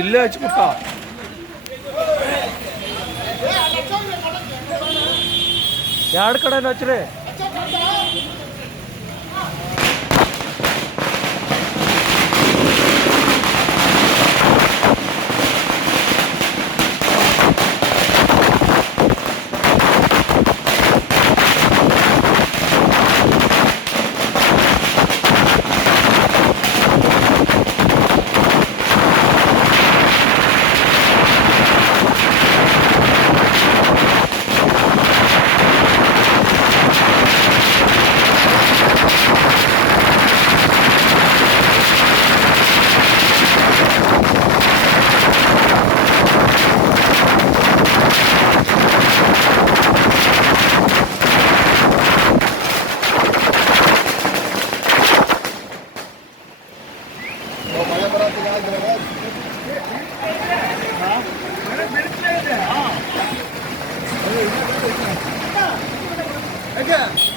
ಇಲ್ಲೇ ಹಚ್ಬಿಟ್ಟ. ಎರಡು ಕಡೆ ಹಚ್ರಿ. again.